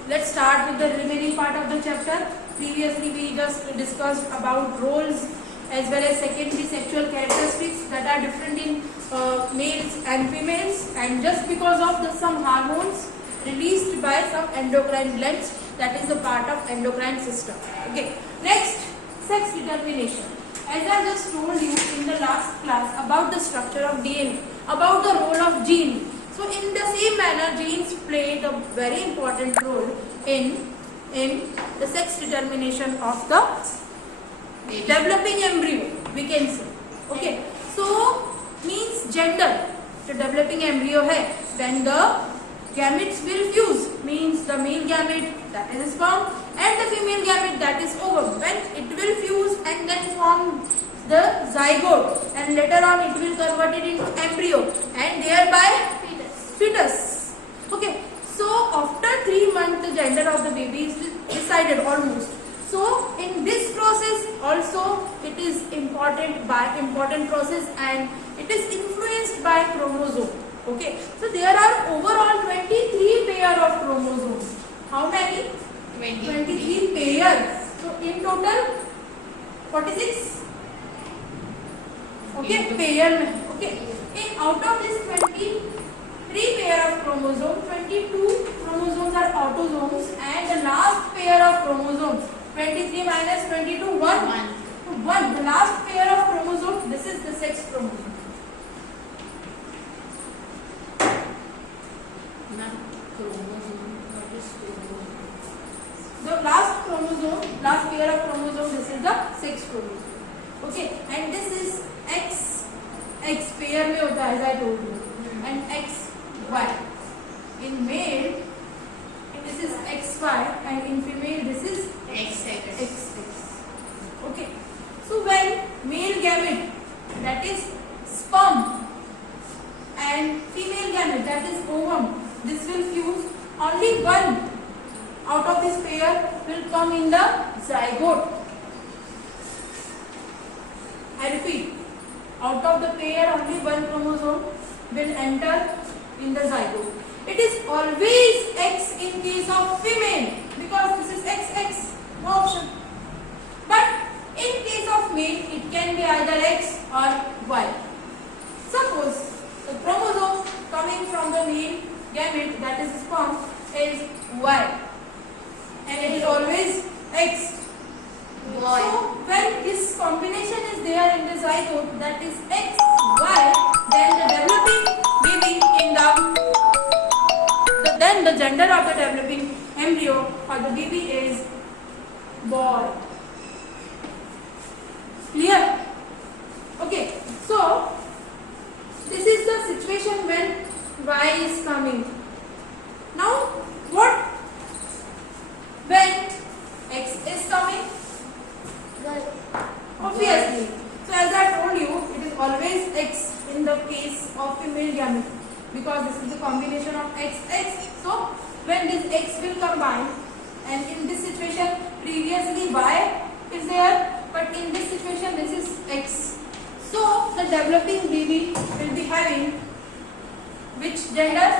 let's start with the remaining part of the chapter. Previously we just discussed about roles as well as secondary sexual characteristics that are different in males and females, and just because of some hormones released by some endocrine glands, that is a part of endocrine system. Okay, next, sex determination. As I just told you in the last class about the structure of DNA, about the role of gene. So in the same manner, genes play the very important role in the sex determination of the developing embryo, we can say. Okay, so means gender, the developing embryo hai, then the gametes will fuse, means the male gamete, that is sperm, and the female gamete, that is ovum. When it will fuse and then form the zygote, and later on it will convert it into embryo and thereby fetus. Okay, so after 3 months the gender of the baby is decided almost. So in this process also it is important process, and it is influenced by chromosome. Okay, so there are overall 23 pair of chromosomes. How many? 23 pairs. So in total 46. Okay, pair. Okay, in out of this 23 pair of chromosomes, 22 chromosomes are autosomes, and the last pair of chromosomes, 23 minus 22, 1. The last pair of chromosomes, this is the sex chromosome. The last chromosome, last pair of chromosome, this is the sex chromosome. Okay, and this is X pair में होता है, as I told you, and XY. In male, this is XY, and in female, this is XX. Okay, so when male gamete, that is sperm, and female gamete, that is ovum, this will fuse, only one out of this pair will come in the zygote. I repeat, out of the pair only one chromosome will enter in the zygote. It is always X in case of female, because this is XX, no option. But in case of male, it can be either X or Y. Suppose the chromosome coming from the male gamete, that is sperm, is Y, and it is always X. So when this combination is there in the zygote, that is XY, then the developing baby in then the gender of the developing embryo or the baby is boy. Clear? Okay, so this is the situation when Y is coming. Now what when X is coming? Obviously. So as I told you, it is always X in the case of female gamete, because this is the combination of XX. So when this X will combine, and in this situation previously Y is there, but in this situation this is X. So the developing baby will be having which gender?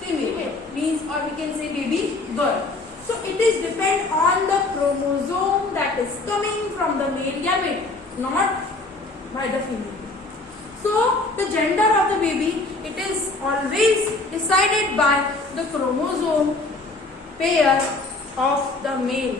Female. Means, or we can say baby girl. So it is depend on the chromosome that is coming from the male gamete, not by the female. So the gender of the baby, it is always decided by the chromosome pair of the male.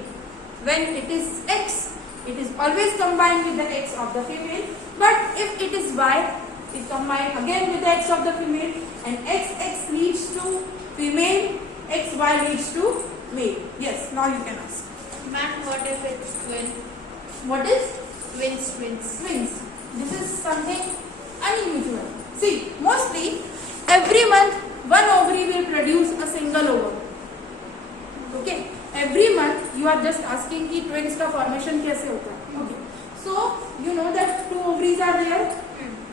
When it is X, it is always combined with the X of the female. But if it is Y, it combined again with the X of the female, and XX leads to female, XY leads to male. Yes, now you can ask. Ma'am, what if it's twin? What is? Twins. Twins. This is something unusual. See, mostly every month one ovary will produce a single ovum. Okay, every month you are just asking कि twins का formation कैसे होता है. Okay, so you know that 2 ovaries are there,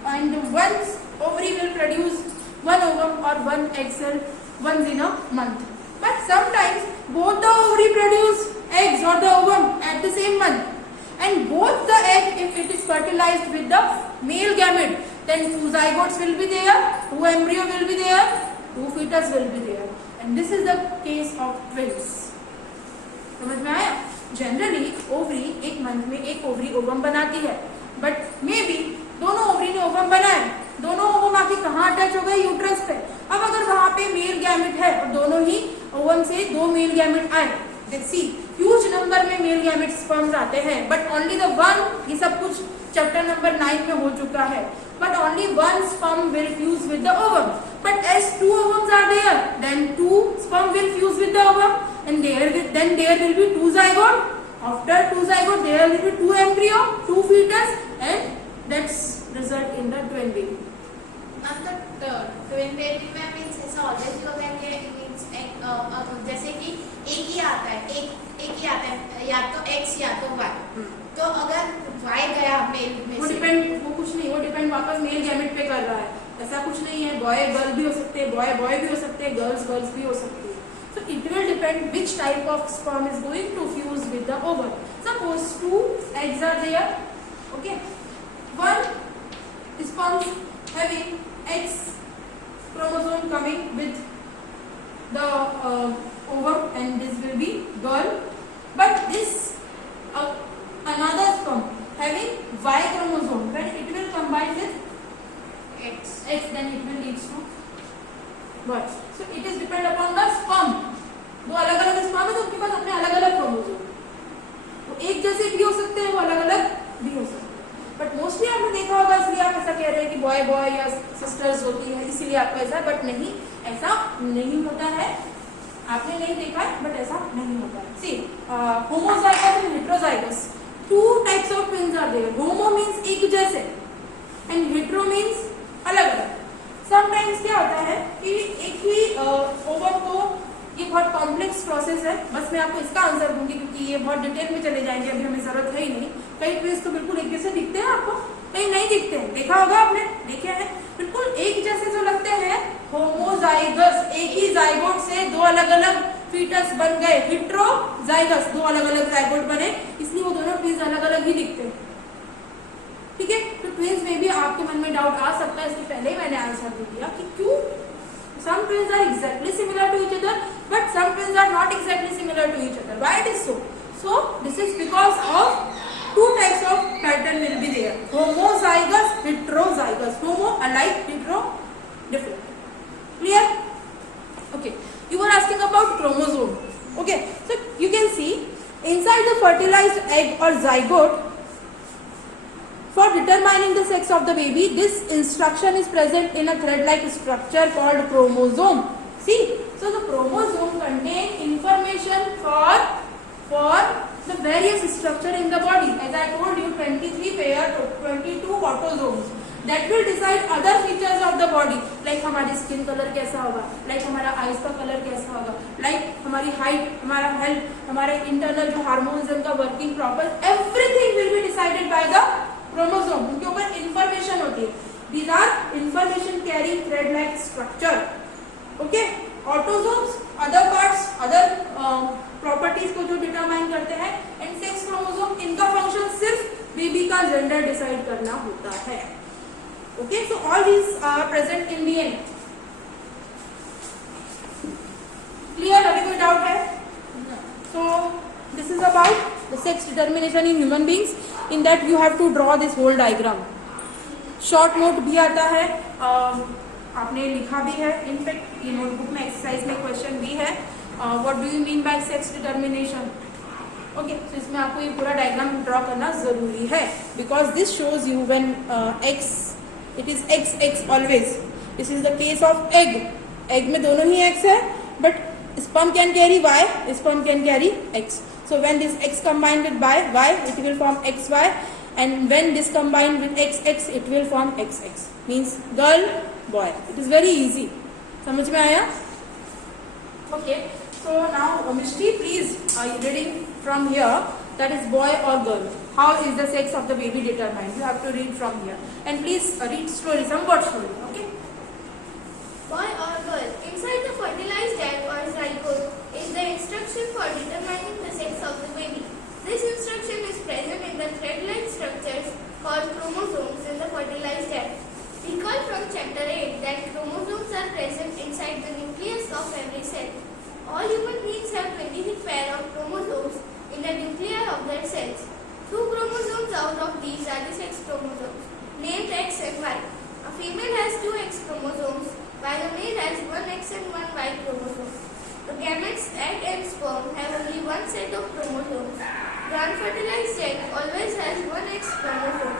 and one ovary will produce one ovum or one egg cell once in a month. But sometimes both the ovary produce eggs or the ovum at the same month, and both the egg, if it is fertilized with the male gamete, then 2 zygotes will be there, 2 embryo will be there, 2 fetus will be there, and this is the case of twins. समझ में आया? Generally ovary एक month में एक ovary ovum बनाती है, but may be दोनों ovary ने ओवम बनाए, दोनों ओवम आके कहाँ अटैच हो गए? यूट्रस पे। अब अगर वहां पे मेल गैमेट है और दोनों ही ओवम से दो मेल गैमेट आए, लेट्स सी ह्यूज नंबर में मेल गैमेट स्पर्म्स आते हैं, बट ओनली द वन, ये सब कुछ चैप्टर नंबर 9 में हो चुका है, but only one sperm will fuse with the ovum. But as two ovums are there, then two sperm will fuse with the ovum, and then there will be two zygote. After two zygote, there will be two embryo, two fetus, and that's result in the twin baby. अब तो twin baby में means ऐसा already हो गया कि means जैसे कि एक ही आता है, एक ही आता है, या तो एक्स या तो वाई। तो अगर वाई गया मेल में वो कुछ नहीं, वो डिपेंड वापस मेल गैमेट पे कर रहा है। ऐसा कुछ नहीं है, बॉय गर्ल भी हो सकते हैं, बॉय भी हो सकते हैं, गर्ल्स भी हो सकती है। So it will depend which type of sperm is going to fuse with the ovum. Suppose two eggs are there, okay, one sperm having X chromosome coming with the ovum, and this will be girl, but this another sperm having Y chromosome, when it will combine with X, then it will lead to boy. So it is depend upon the sperm. दो अलग अलग sperm है तो उनके पास अपने अलग अलग chromosome, वो एक जैसे भी हो सकते हैं, वो अलग अलग भी हो सकते हैं, बट मोस्टली आपने देखा होगा, इसलिए आप ऐसा कह रहे हैं कि बॉय बॉय या सिस्टर्स होती है, इसीलिए आपको ऐसा, बट नहीं, ऐसा नहीं होता है। आपने नहीं देखा है, बट ऐसा नहीं होता है। See homozygous and heterozygous, two types of twins are there. Homo means एक जैसे, एंड हेटेरो मींस अलग अलग। समटाइम्स क्या होता है कि एक ही ओवम को, ये बहुत कॉम्प्लेक्स प्रोसेस है, बस मैं आपको इसका आंसर दूंगी क्योंकि ये बहुत डिटेल में चले जाएंगे, अभी हमें जरूरत है ही नहीं। कई ट्विन्स तो बिल्कुल एक जैसे दिखते हैं आपको, कहीं नहीं दिखते हैं, देखा होगा आपने, देखे हैं, बिल्कुल एक जैसे जो लगते हैं होमोजाइगस, एक ही जाइगोट से दो अलग अलग फीटस बन गए। हेटेरोजाइगस, दो अलग अलग जाइगोट बने, इसलिए वो दोनों ट्विन्स अलग अलग ही दिखते हैं। ठीक है, तो ट्विन्स में भी आपके मन में डाउट आ सकता है, इसलिए पहले ही मैंने आंसर दे दिया कि क्यों some twins are exactly similar to each other, but some twins are not exactly similar to each other. Why it is so? So this is because of two types of pattern will be there: homozygous, heterozygous. Homo alike, hetero different. Clear? Okay. You were asking about chromosome. Okay. So you can see inside the fertilized egg or zygote, for determining the sex of the baby, this instruction is present in a thread-like structure called chromosome. See, so the chromosome contain information for the various structure in the body. As I told you, 23 pair, 22 autosomes that will decide other features of the body, like हमारी skin color कैसा होगा, like हमारा eyes का color कैसा होगा, like हमारी height, हमारा health, हमारे internal जो hormones हैं उनका working proper, everything will be decided by the chromosome. उनके ऊपर इंफॉर्मेशन होती है। These are information carrying thread like structure. Okay? Autosomes, other parts, other properties को जो डिटरमाइन करते हैं, एंड सेक्स क्रोमोसोम, इनका फंक्शन सिर्फ बेबी का जेंडर डिसाइड करना होता है। Okay? So all these are present in the end. Clear? अभी कोई डाउट है? So this is about the sex determination in human beings. In that you have to draw this whole diagram. Short note भी आता है, आपने लिखा भी है, इनफैक्ट ये नोटबुक में एक्सरसाइज में क्वेश्चन भी है, what do you mean by sex determination. Okay, तो इसमें आपको ये पूरा डायग्राम ड्रॉ करना जरूरी है, because this shows you when x, it is x x always. This is the case of egg, egg में दोनों ही एक्स है, but sperm can carry Y, sperm can carry X. So when this X combined with Y, it will form XY, and when this combined with XX, it will form XX. Means girl, boy. It is very easy. समझ में आया? Okay. So now, Mishti, please, reading from here. That is boy or girl. How is the sex of the baby determined? You have to read from here, and please read story, somewhat story. Okay. Boy or girl. Inside the fertilized egg or zygote is the instruction for determining the sex of the baby. This instruction is present in the thread-like structures called chromosomes in the fertilized egg. Recall from chapter 8 that chromosomes are present inside the nucleus of every cell. All human beings have unfertilized egg always has one X chromosome,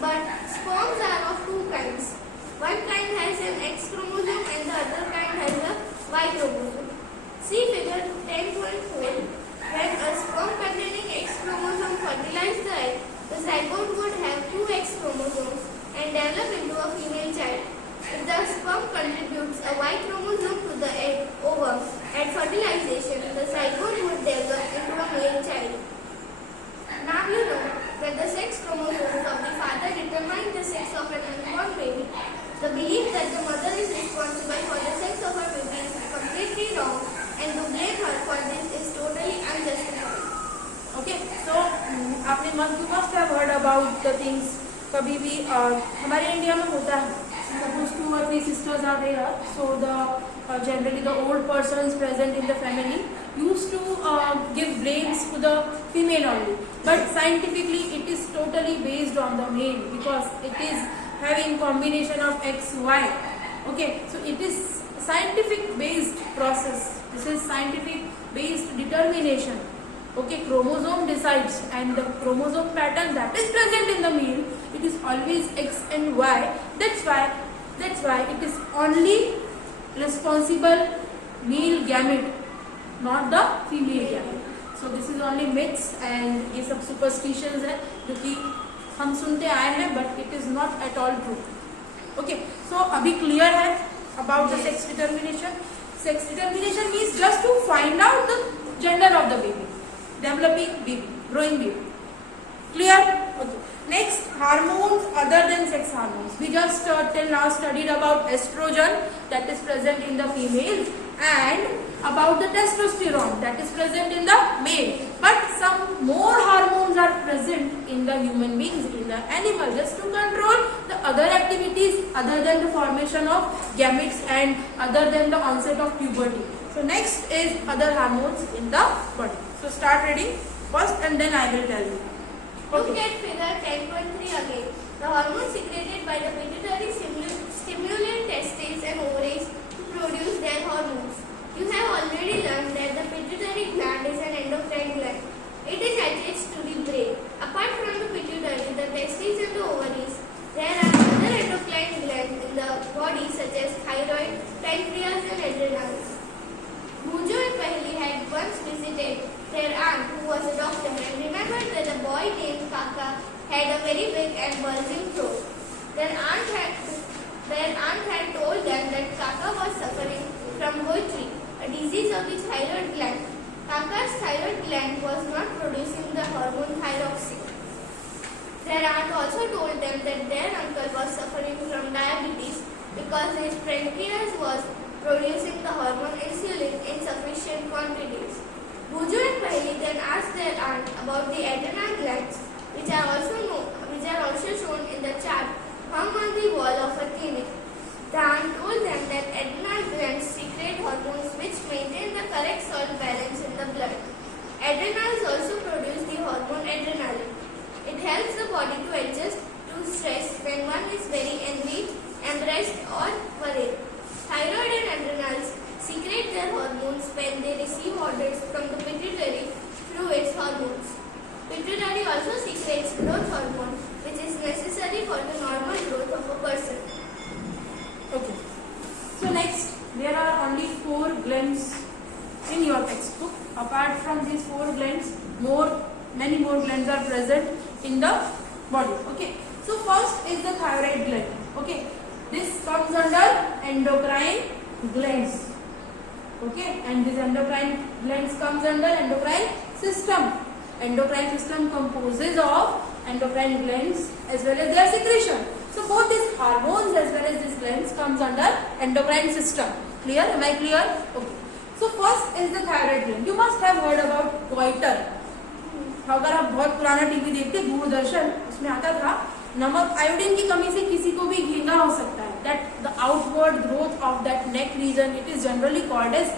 but sperms are of two kinds. One kind has an X chromosome and the other kind has a Y chromosome. See figure 10.4. When a sperm containing X chromosome fertilizes the egg, the zygote would have two X chromosomes and develop into a female child. If the sperm contributes a Y chromosome to the egg ovum at fertilization, the zygote would develop into a male child. Now you know that the sex chromosomes of the father determine the sex of an unborn baby. The belief that the mother is responsible for the sex of her baby is completely wrong, and to blame her for this is totally unjustified. Okay, so आपने you must have heard about the things. कभी भी हमारे India में होता है. Suppose 2 or 3 sisters are there, so the generally the old persons present in the family used to give blames to the female only. But scientifically, it is totally based on the male because it is having combination of X, Y. Okay, so it is scientific based process. This is scientific based determination. Okay, chromosome decides, and the chromosome pattern that is present in the male, it is always X and Y. That's why it is only responsible male gamete, not the female gamete. So this is only myths and ये सब superstitions है जो कि हम सुनते आए हैं, but it is not at all true. Okay, so अभी clear है about the sex determination. Sex determination means just to find out the gender of the baby, developing baby, growing baby. Clear? Okay. Next, hormones other than sex hormones. We just till now studied about estrogen that is present in the female and about the testosterone that is present in the male. But some more hormones are present in the human beings, in the animal, just to control the other activities other than the formation of gametes and other than the onset of puberty. So next is other hormones in the body. So start reading first and then I will tell you. Look at figure 10.3 again. The hormones secreted by the pituitary stimulate testes and ovaries to produce their hormones. You have already learned that the pituitary gland is an endocrine gland. It is attached to the brain. Apart from the pituitary, the testes and the ovaries, there are other endocrine glands in the body such as thyroid, pancreas and adrenals. Bujo and Paheli had once visited their aunt who was a doctor and remembered that a boy named Kaka had a very big and bulging throat. Their aunt had told them that Kaka was suffering from goitri, a disease of the thyroid gland. Kaka's thyroid gland was not producing the hormone thyroxine. Their aunt also told them that their uncle was suffering from diabetes because his pancreas was producing the hormone insulin in sufficient quantities. Buju and Paheli then asked their aunt about the adrenal glands, which are also shown in the chart hung on the wall of a clinic. The aunt told them that adrenal glands secrete hormones which maintain the correct salt balance in the blood. Adrenals also produce the hormone adrenaline. It helps the body to adjust to stress when one is very angry, embarrassed or worried. Thyroid and adrenals secrete their hormones when they receive orders from the pituitary through its hormones. Pituitary also secretes growth hormone, which is necessary for the normal growth of a person. Okay. So next, there are only 4 glands in your textbook. Apart from these 4 glands, many more glands are present in the body. Okay. So first is the thyroid gland. Okay. This comes under endocrine glands. Okay, and this endocrine glands comes under endocrine system. Endocrine system composes of endocrine glands as well as their secretion. So both these hormones as well as these glands comes under endocrine system. Clear? Am I clear? Okay. So first is the thyroid gland. You must have heard about goiter. अगर आप बहुत पुराना TV देखते दूरदर्शन उसमें आता था नमक iodine की कमी से किसी को भी घेंगा हो सकता है. That the outward growth of that neck region, it is generally called as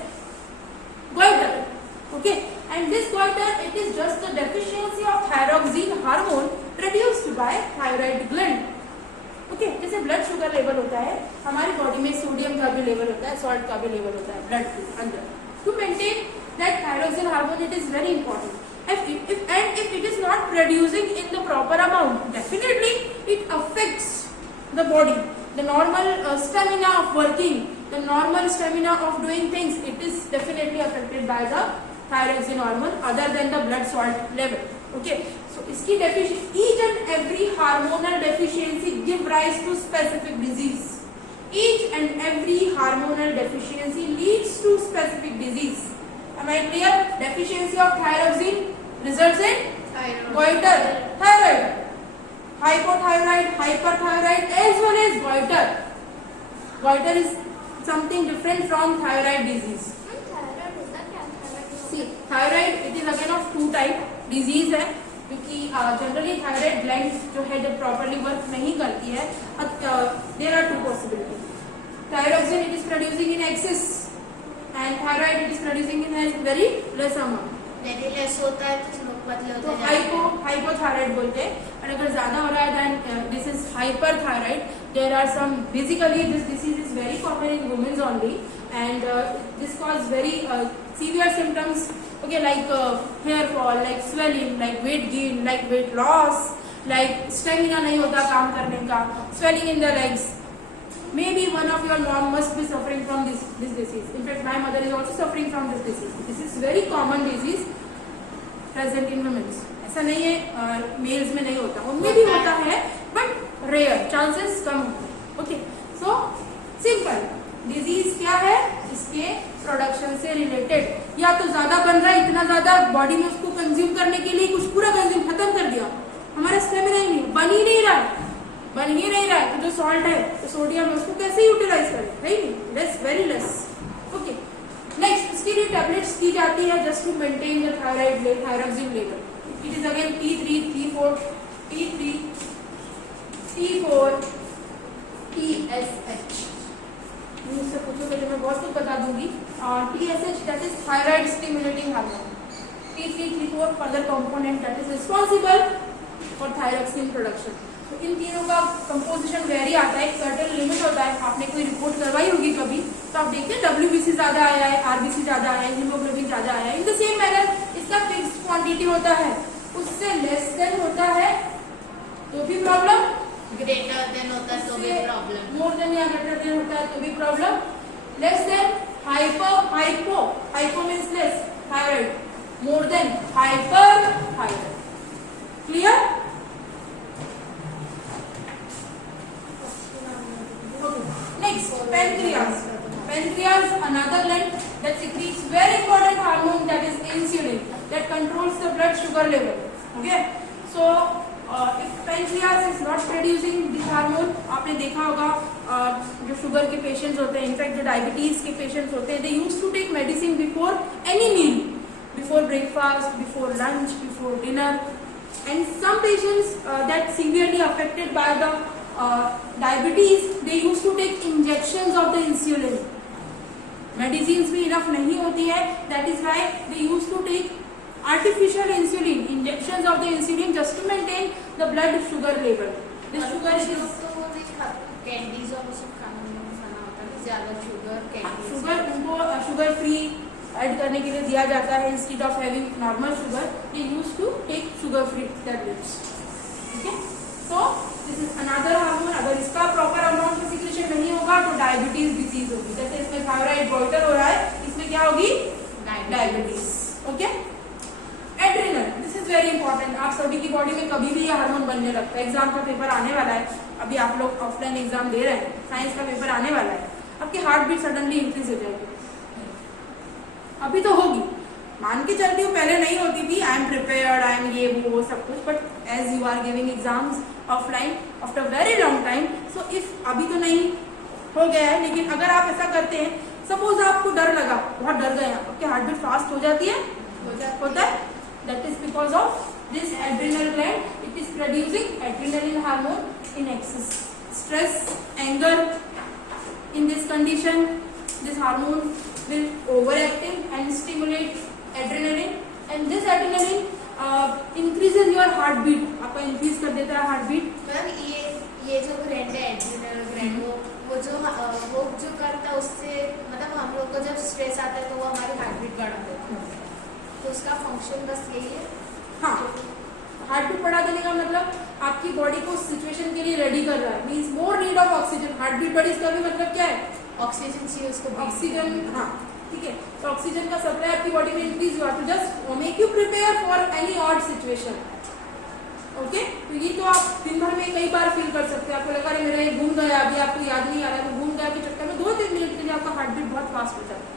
goiter. Okay, and this goiter, it is just the deficiency of thyroxine hormone produced by thyroid gland. Okay, जैसे blood sugar level होता है हमारी body में sodium का भी level होता है, salt का भी लेवल होता है ब्लड के अंदर. To maintain that thyroxine hormone, it is very important. And if it is not producing in the proper amount, definitely it affects the body, the normal stamina of working, the normal stamina of doing things. It is definitely affected by the thyroxine hormone other than the blood salt level. Okay, so iski deficiency, each and every hormonal deficiency give rise to specific disease. Each and every hormonal deficiency leads to specific disease. Am I clear? Deficiency of thyroxine results in goiter, thyroid, hypothyroid, hyperthyroid, as well as goiter. Goiter is something different from thyroid disease. See, thyroid it is again of two type disease है, क्योंकि generally thyroid gland जो है जब properly work नहीं करती है, there are two possibility. Thyroxine it is producing in excess and thyroid it is producing in very less amount. यदि less होता है तो मतलब तो हाइपोथायराइड बोलते हैं. और अगर ज्यादा हो रहा है then this is hyperthyroid. There are some basically this disease is very common in womens only and this cause very severe symptoms, okay, like hair fall, like swelling, like weight gain, like weight loss, like stamina नहीं होता काम करने का, swelling in the legs. Maybe one of your mom must be suffering from this disease. In fact, my mother is also suffering from this disease. This is very common disease present in women. ऐसा नहीं है mails में नहीं होता, उनमें भी होता है, but rare, chances कम होते हैं. Okay, so simple. डिजीज क्या है? इसके प्रोडक्शन से रिलेटेड. या तो ज्यादा बन रहा है, इतना ज्यादा बॉडी में उसको कंज्यूम करने के लिए कुछ पूरा कंज्यूम खत्म कर दिया, हमारा स्टेमिना ही नहीं, बन ही नहीं रहा है. तो जो सॉल्ट है तो सोडियम है, उसको कैसे यूटिलाइज करें, है ही नहीं, less, very less. Okay, next इसके लिए टैबलेट्स दी जाती है just to maintain the thyroxine level. It is again T3, T4, TSH. मुझसे पूछोगे तो मैं बहुत कुछ बता दूंगी. TSH that is thyroid stimulating hormone. T3, T4 further component that is responsible for thyroxine production. तो इन तीनों का कंपोजिशन वेरी आता है, एक सर्टेन लिमिट होता है. आपने कोई रिपोर्ट करवाई होगी कभी, तो आप देखते हैं WBC ज्यादा आया है, RBC ज्यादा आया है, हीमोग्लोबिन ज्यादा आया है. इन द सेम मैनर इसका फिक्स्ड क्वांटिटी होता है, उससे लेस देन होता है तो भी प्रॉब्लम, ग्रेटर देन होता है तो भी प्रॉब्लम, मोर देन या ग्रेटर देन होता है तो भी problem, less than hypo means less thyroid, more than hyper thyroid. Clear? Next pancreas another gland that secretes very important hormone that is insulin that controls the blood sugar level. Okay, so if pancreas is not producing this hormone, आपने देखा होगा जो sugar के patients होते हैं, in fact जो diabetes के patients होते हैं, they used to take medicine before any meal, before breakfast, before lunch, before dinner. And some patients that severely affected by the diabetes, they used to take injections of the insulin. Medicines भी enough नहीं होती है, that is why they used to take artificial insulin, injections of the insulin just to maintain the blood sugar level. This sugar is candies और सब खाना होता है, ज्यादा शुगर कैंडीज, शुगर उनको शुगर फ्री ऐड करने के लिए दिया जाता है. Instead of having normal sugar, they used to take sugar free tablets. ठीक है, तो दिस इज अनदर हार्मोन. अगर इसका प्रॉपर अमाउंट में सिक्रेशन नहीं होगा तो डायबिटीज डिसीज होगी. जैसे इसमें थायराइड गोइटर हो रहा है, इसमें क्या होगी? Diabetes. Okay, adrenal, this is very important. आप सभी की बॉडी में कभी भी ये हार्मोन बनने लगता है. एग्जाम का पेपर आने वाला है, अभी आप लोग ऑफलाइन एग्जाम दे रहे हैं, साइंस का पेपर आने वाला है, आपकी हार्ट बीट सडनली इंक्रीज हो जाएगी. अभी तो होगी, मान के चलती हूँ, पहले नहीं होती थी. I am prepared, I am ये वो सब कुछ, but as you are giving exams offline after very long time, so if अभी तो नहीं हो गया है, लेकिन अगर आप ऐसा करते हैं, सपोज आपको डर लगा, बहुत डर गए, आपकी हार्ट बीट फास्ट हो जाती है, होता है. That is because of this adrenal gland. It is producing adrenaline hormone in excess. Stress, anger, in this condition this hormone will overactive and stimulate adrenaline, and this adrenaline increases your heart beat. आपका increase कर देता है heart beat. Ma'am ये जो gland है adrenal gland, वो जो करता है उससे, मतलब हम लोग को जब स्ट्रेस आता है तो वो हमारी हार्ट बीट बढ़ा देता है. तो तो उसका फंक्शन बस यही है। हाँ, हार्ट बीट बढ़ा देने का मतलब आपकी बॉडी को सिचुएशन के लिए रेडी कर रहा है, means more need of oxygen. Heart beat बढ़ी इसका भी मतलब क्या है, ऑक्सीजन चाहिए उसको, ऑक्सीजन। हाँ ठीक है, तो ऑक्सीजन का सप्लाई आपकी बॉडी में इंक्रीज हुआ, तो just make you prepare for any odd situation. Okay, तो ये तो आप दिन भर में कई बार फील कर सकते हैं। आपको लगा रहे मेरा ये घूम गया, अभी आपको याद नहीं आ रहा है, तो घूम गया के चक्कर में 2-3 मिनट के लिए आपका हार्ट बीट बहुत फास्ट हो जाता है।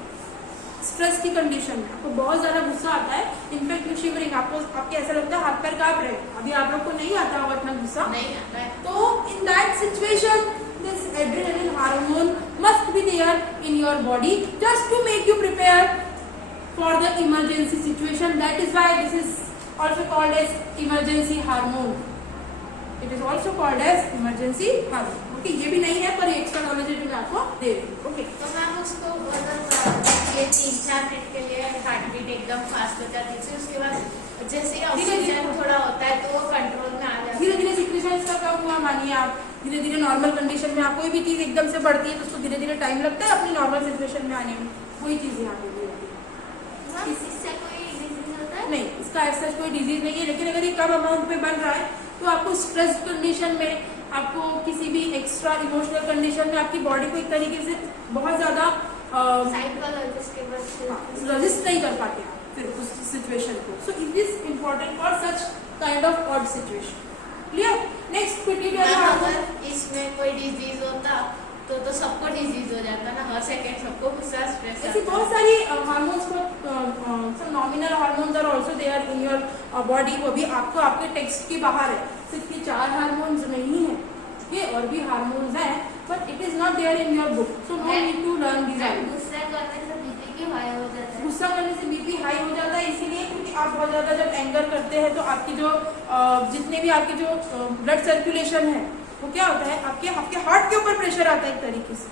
स्ट्रेस की कंडीशन में आपको बहुत ज्यादा गुस्सा आता है, इनफैक्ट यू शिवरिंग, आपको ऐसा लगता है हाथ पैर कांप रहे हैं। अभी आप लोग को नहीं आता होगा इतना गुस्सा, नहीं आता है, तो in that situation this adrenaline hormone must be there in your body just to make you prepare for the emergency situation. That is why this is also called as emergency hormone. It is also called as emergency hormone. Okay, ये भी नहीं है पर extra knowledge मैं आपको दे रही हूँ। Okay, तो मैम उसको अगर ये 3-4 मिनट के लिए हार्ट बीट एकदम फास्ट हो जाती है, उसके बाद जैसे ऑक्सीजन थोड़ा होता है तो वो कंट्रोल में आ जाता है, धीरे धीरे सिक्रेशन इसका कम हुआ, मानिए आप धीरे धीरे नॉर्मल कंडीशन में, आप कोई भी चीज एकदम से बढ़ती है तो उसको धीरे धीरे टाइम लगता है अपनी नॉर्मल सिचुएशन में आने में, वही चीज यहाँ पे भी होती है। इससे कोई डिजीज होता है नहीं, इसका ऐसा कोई डिजीज नहीं है, लेकिन अगर ये कम अमाउंट में बन रहा है तो आपको स्ट्रेस कंडीशन में, आपको किसी भी एक्स्ट्रा इमोशनल कंडीशन में आपकी बॉडी को एक तरीके से बहुत ज्यादा साइकोलॉजिस्ट के पास रजिस्ट नहीं कर पाते फिर उस सिचुएशन को। So it is important for such kind of odd situation. Clear? Next pituitary hormone. अगर इसमें कोई डिजीज होता तो सबको डिजीज हो जाता ना, हर सेकंड सबको गुस्सा स्ट्रेस। ऐसी बहुत सारी हार्मोन्स को, some nominal hormones are also there in your body, वो भी आपको आपके टेक्स्ट के बाहर है। सिर्फ ये 4 हार्मोन्स नहीं है, ये और भी हार्मोन्स हैं, but it is not there in your book, so no need to learn this. गुस्सा करने से बीपी की हाई हो जाता है, गुस्सा करने से बीपी हाई हो जाता है, इसीलिए क्योंकि आप बहुत ज्यादा जब एंगर करते हैं तो आपकी जो जितने भी आपके जो ब्लड सर्कुलेशन है वो क्या होता है, आपके हार्ट के ऊपर प्रेशर आता है एक तरीके से,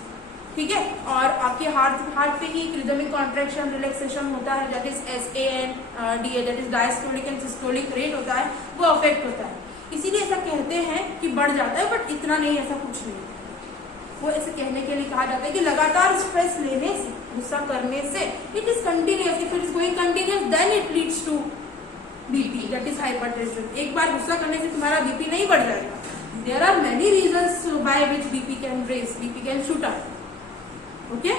ठीक है, और आपके हार्ट पे ही रिदमिक कॉन्ट्रैक्शन रिलैक्सेशन होता है, that is SANDA, that is diastolic and systolic rate होता है, वो अफेक्ट होता है। इसीलिए ऐसा कहते हैं कि बढ़ जाता है, बट इतना नहीं, ऐसा कुछ नहीं। वो ऐसे कहने के लिए कहा जाता है कि लगातार स्ट्रेस लेने से, गुस्सा करने से, it is continuous, if it is going continuous then it leads to BP, that is hypertension. एक बार गुस्सा करने से तुम्हारा बीपी नहीं बढ़ जाएगा। There are many reasons by which BP can raise, BP can shoot up. Okay?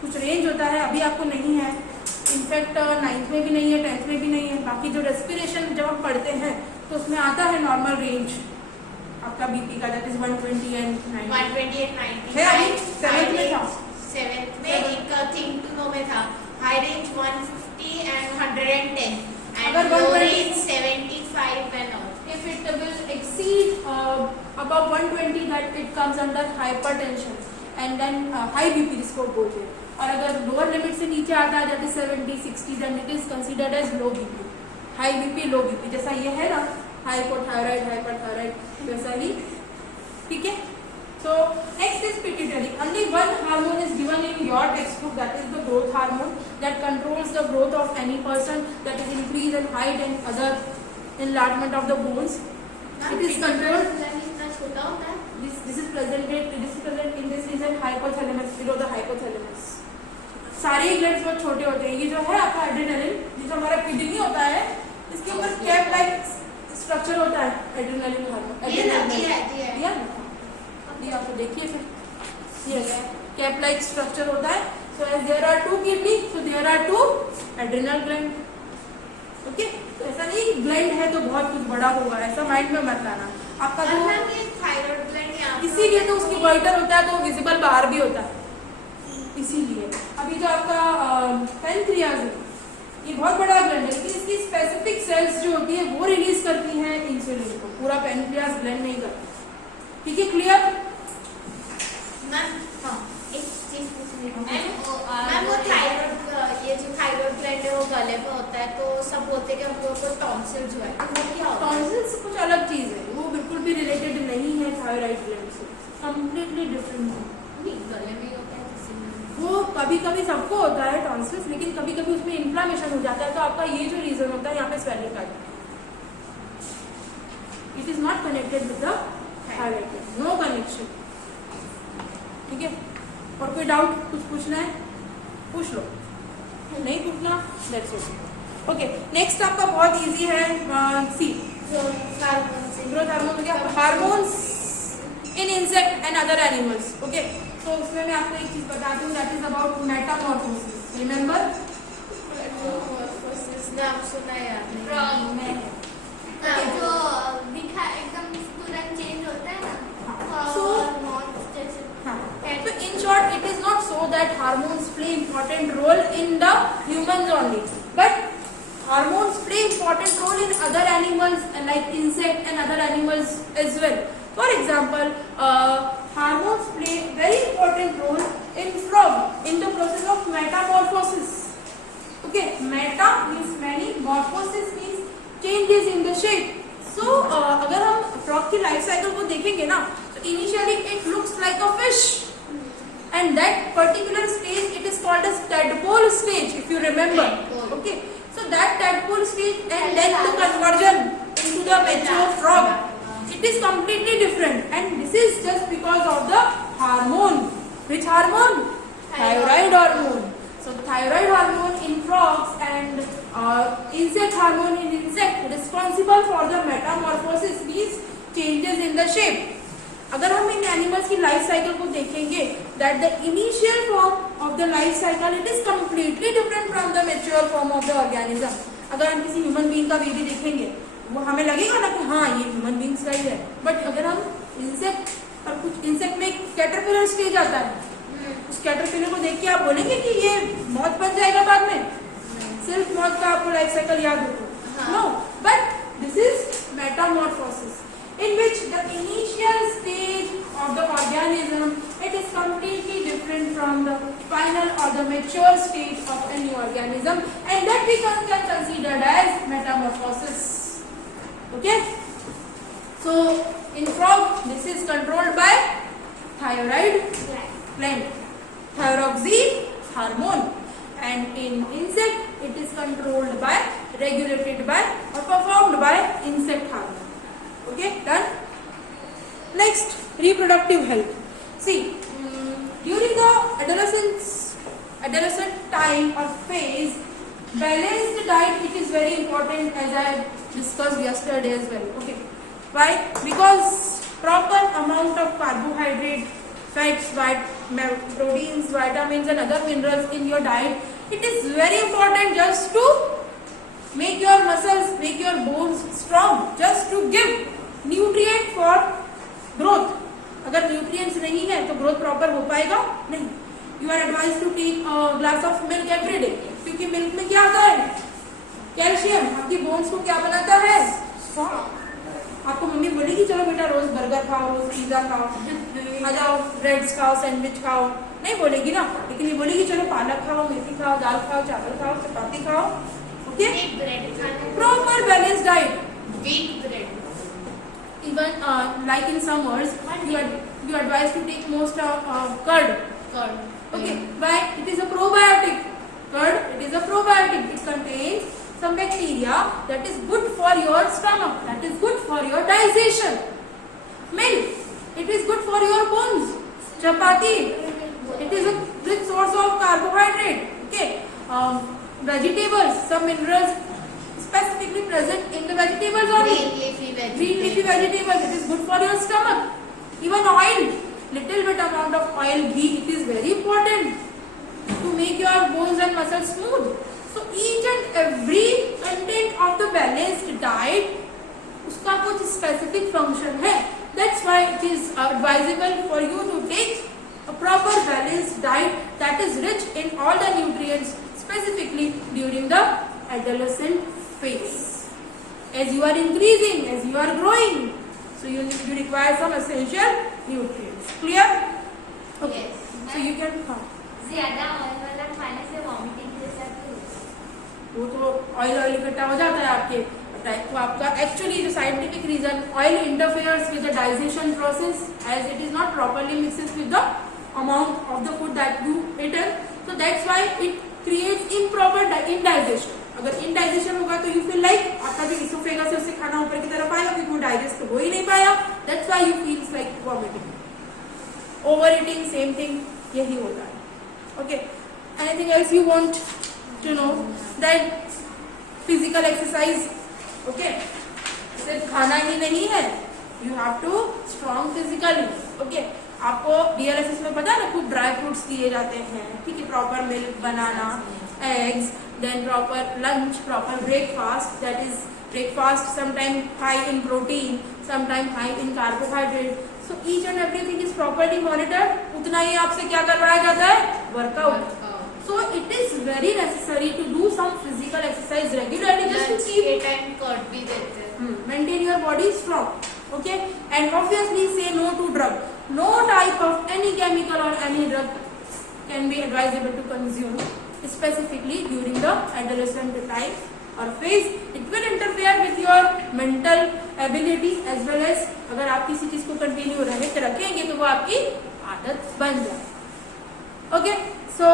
कुछ रेंज होता है, अभी आपको नहीं है, इनफैक्ट 9th में भी नहीं है, 10th में भी नहीं है। बाकी जो रेस्पिरेशन जब हम पढ़ते हैं तो उसमें आता है नॉर्मल रेंज आपका बीपी का, दैट इज 120 एंड 90 है। अभी 7th में था, 7th में एक थिंग टू नो में था, हाई रेंज 150 एंड 110 अगर and low 120 range 75 and all. if it will exceed above 120 that it comes under hypertension and then high BP जिसको बोलते हैं, और अगर लोअर लिमिट से नीचे आता है that is 70-60 then it is considered as low BP, high BP low BP, जैसा ये है ना हाइपोथायराइड वैसा ही, ठीक है। So next is pituitary. Only one hormone is given in your textbook, that is the growth hormone, that controls the growth of any person, that is increase in height and other enlargement of the bones. It is controlled. इतना छोटा होता है, This is present in this region hypothalamus, below the hypothalamus. सारे glands बहुत छोटे होते हैं। ये जो है आपका एड्रेनलिन, ये जो हमारा किडनी होता है, इसके ऊपर कैप लाइक स्ट्रक्चर होता है एड्रेनलिन हार्मोन। ये आपको देखिए फिर, ये कैप लाइक स्ट्रक्चर होता है। So as there are 2 kidney, so there are 2 adrenal gland. Okay, तो ऐसा नहीं कि ग्लैंड है तो बहुत कुछ बड़ा होगा, ऐसा माइंड में मत लाना। आपका जो थायराइड ग्लैंड यहाँ, इसीलिए तो उसकी गोइटर होता है तो विजिबल बाहर भी होता है, इसीलिए। अभी जो आपका पैनक्रियाज है, ये बहुत बड़ा ग्लैंड है, लेकिन इसकी स्पेसिफिक सेल्स जो होती है वो रिलीज करती है इंसुलिन को, पूरा पैनक्रियाज ग्लैंड नहीं करता। ठीक है, क्लियर? मैम हाँ, एक चीज पूछनी है मैम, वो थायराइड, ये जो थायराइड ग्लैंड है वो गले पे होता है, तो सब बोलते हैं कि हम लोग को टॉन्सिल जो है, तो वो क्या होता है? टॉन्सिल्स कुछ अलग चीज है, वो बिल्कुल भी रिलेटेड नहीं है थायराइड ग्लैंड से, कंप्लीटली डिफरेंट है। नहीं, गले में होता है जिसमें वो कभी कभी सबको होता है टॉन्सिल्स, लेकिन कभी कभी उसमें इन्फ्लामेशन हो जाता है, तो आपका ये जो रीजन होता है यहाँ पे स्वेलिंग आ जाता है। It is not connected with the thyroid gland, no connection. ठीक है, और कोई डाउट कुछ पूछना है पूछ लो, नहीं पूछना दैट्स ओके। ओके, नेक्स्ट आपका बहुत इजी है, सी ग्रोथ हार्मोन हो गया, hormones in insect and other animals. Okay, तो उसमें मैं आपको एक चीज बताती हूँ, that is about Metamorphosis. Remember, नाम सुना है आपने? जो दिखा एकदम तुरंत चेंज होता है ना, So- hormones जैसे। हाँ, so in short it is not so that hormones play important role in the humans only, but hormones play important role in other animals like insect and other animals as well. For example, hormones play very important role in frog in the process of metamorphosis. Okay, meta means many, morphosis means changes in the shape. So अगर हम frog की life cycle को देखेंगे ना, तो initially it looks like a fish, and that particular stage it is called as tadpole stage, if you remember. Tadpole. Okay, so that tadpole stage and then the conversion into the mature frog, it is completely different, and this is just because of the hormone. Which hormone? Thyroid hormone. So thyroid hormone in frogs and insect hormone in insect responsible for the metamorphosis, means changes in the shape. अगर हम इन animals की life cycle को देखेंगे, that the initial form of the life cycle it is completely different from the mature form of the organism. अगर हम किसी human being का baby देखेंगे, वो हमें लगेगा ना कि हाँ ये ह्यूमन बीइंग्स का ही है, बट अगर हम इंसेक्ट, और कुछ इंसेक्ट में कैटरपिलर स्टेज आता है, उस कैटरपिलर को देख के आप बोलेंगे कि ये मौत बन जाएगा बाद में, सिर्फ मौत का आपको लाइफ साइकिल याद हो? No, but this is metamorphosis, in which the initial stage of the organism it is completely different from the final or the mature stage of any organism, and that we can consider as metamorphosis. Okay, so in frog this is controlled by thyroid gland, thyroxine hormone, and in insect it is controlled by, regulated by or performed by insect hormone. Okay, done. Next, reproductive health. See, during the adolescent time or phase, balanced diet it is very important, as I discussed yesterday as well. Okay, why? Because proper amount of carbohydrate, fats, proteins, vitamins and other minerals in your diet, it is very important just to make your muscles, make your bones strong, just to give nutrient for growth. अगर nutrients नहीं है तो growth proper हो पाएगा नहीं. You are advised to take a glass of milk every day, क्योंकि milk में क्या आता है? कैल्शियम. आपकी bones को क्या बनाता है? Strong. आपको मम्मी बोलेगी चलो बेटा रोज बर्गर खाओ, रोज पिज्जा खाओ, आ जाओ ब्रेड्स खाओ, सैंडविच खाओ, नहीं बोलेगी ना, लेकिन ये बोलेगी चलो पालक खाओ, मेथी खाओ, दाल खाओ, चावल खाओ, चपाती खाओ. Okay? Proper balanced diet. Wheat bread. Even like in summers, you are advised to take most curd. Curd. Okay, why? It is a probiotic. Curd, it is a probiotic. It contains some bacteria that is good for your stomach, that is good for your digestion. Milk, it is good for your bones. Chapati, it is a rich source of carbohydrate. Okay, vegetables, some minerals specifically present in the vegetables only. Green leafy vegetables, it is good for your stomach. Even oil, little bit amount of oil, ghee, it is very important to make your bones and muscles smooth. So each and every content of the balanced diet, उसका कुछ specific function है. That's why it is advisable for you to take a proper balanced diet that is rich in all the nutrients, specifically during the adolescent phase. As you are increasing, as you are growing, so you require some essential nutrients. Clear? Okay. Yes. So you can ज्यादा oil वाला खाने से vomiting जैसा भी होता है? वो तो ऑयल इकट्ठा हो जाता है आपके, तो आपका एक्चुअली जो scientific reason, oil interferes with the digestion process as it is not properly mixes with the amount of the food that you eaten, so that's why it creates improper indigestion. अगर indigestion होगा तो you feel like आपका जो oesophagus से उससे खाना ऊपर की तरफ आएगा, क्योंकि वो डाइजेस्ट तो हो ही नहीं पाया. That's why you feels like vomiting. Over eating same thing, यही होता है. Okay, anything else you want to know? That physical exercise. Okay, सिर्फ खाना ही नहीं है, you have to strong physically. Okay, आपको DLSS में पता है ना, खूब ड्राई फ्रूट्स दिए जाते हैं, ठीक है, proper milk, banana, eggs, then proper lunch, proper breakfast, that is breakfast sometime high in protein, sometime high in carbohydrate. So each and everything is properly monitored. उतना ही आपसे क्या करवाया जाता है, workout. So it is very necessary to do some physical exercise regularly just to keep time cut भी देते हैं. maintain your body strong. Okay, and obviously say no to drug. No type of any chemical or any drug can be advisable to consume, specifically during the adolescent time or phase. It will interfere with your mental ability as well as अगर आप किसी चीज को continue रखेंगे तो वो आपकी आदत बन जाए. Okay, so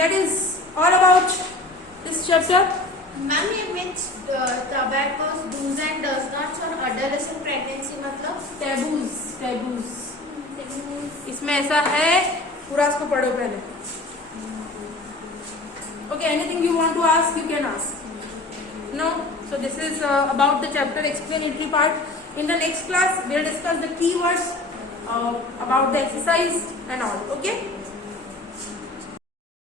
that is all about this chapter. Ma'am ये means tobacco's do's and does nots और adolescent pregnancy मतलब Taboos. इसमें ऐसा है, पूरा इसको पढ़ो पहले. Okay, anything you want to ask, you can ask. No? So this is about the chapter explanatory part. In the next class, we'll discuss the keywords about the exercise and all. Okay?